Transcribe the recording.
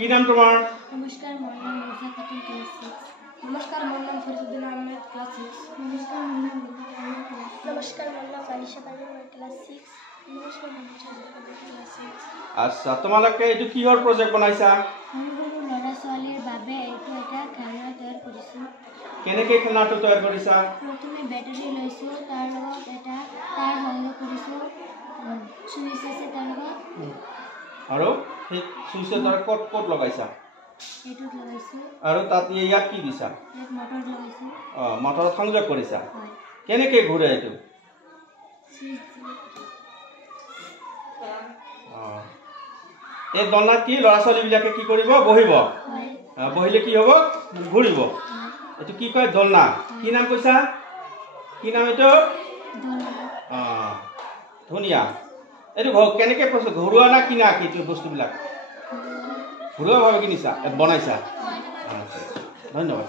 কি নাম তোমার? নমস্কার, মোর নাম রোজা খাতুন, ক্লাস 6। নমস্কার, মোর নাম ফরিদুদ্দিন আহমেদ, ক্লাস 6। নমস্কার, মোর নাম নমস্কার, মোর নাম আলিশা পারভিন, ক্লাস 6। নমস্কার, মোর নাম সাজিদা পারভিন, ক্লাস 6। আচ্ছা, তোমালোকে এইটো কিহৰ প্ৰজেক্ট বনাইছা? সৰু সৰু ল'ৰা ছোৱালীৰ বাবে এইটো এটা খেলনা তৈয়াৰ কৰিছোঁ। কেনেকৈ খেলনাটো তৈয়াৰ কৰিছা? প্ৰথমে বেটাৰী লৈছোঁ, তাৰ লগত এটা তাঁৰ সংযোগ কৰিছোঁ, চুইচ আছে তাৰ লগত। আৰু সেই চুইচৰ তাৰ ক'ত ক'ত লগাইছা? এইটোত লগাইছোঁ। আৰু তাত ইয়াত কি দিছা? ইয়াত মটৰ লগাইছোঁ। মটৰত সংযোগ কৰিছা। হয়। কেনেকৈ ঘূৰে এইটো? চুইচ এই দলনাত কি ল'ৰা ছোৱালীবিলাকে কি কৰিব? বহিব। বহিলে কি হ'ব? ঘূৰিব। এইটো কি কয়? দলনা। কি নাম কৈছা? কি নাম এইটো? ধুনীয়া। এইটো কেনেকৈ ঘৰুৱা না কিনা? এইটো বস্তুবিলাক ঘৰুৱাভাৱে কিনিছা, বনাইছা? ধন্যবাদ।